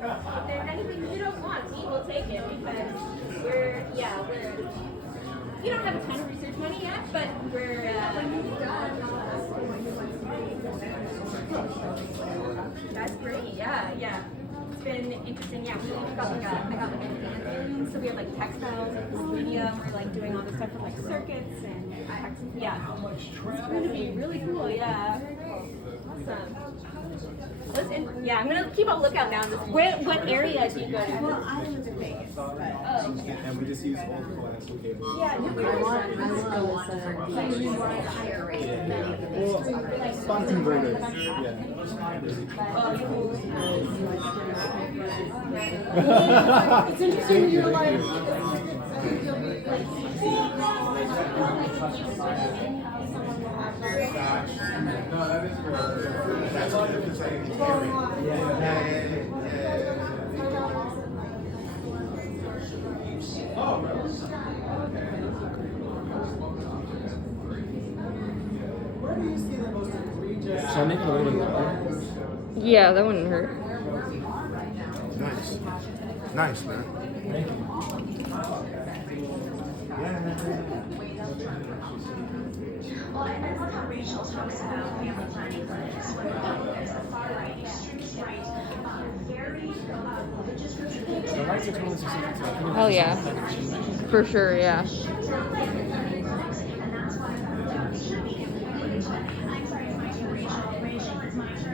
if there's anything you don't want, we will take it because we don't have a ton of research money yet, but that's great, yeah. It's been interesting, yeah. I got like an Aidan, so we have like textiles, studio, we're like doing all this stuff for like circuits and yeah. It's going to be really cool, yeah. Awesome. Yeah, I'm gonna keep a lookout now. What area do you go to? Well, I live in Vegas, but And we just use old glass. yeah, I want a higher rate than many of the Well, spot converters. Yeah. It's interesting when you're like, No, that is great. That's all you can say. Oh, really? Where do you see the most egregious? Should I make it a little bit lower? Yeah, that wouldn't hurt. Nice. Nice, man. Thank you. Well, I love how Rachel talks about family planning clinics, whether there's the far right, extremist right, very religious groups. Hell yeah. For sure, yeah.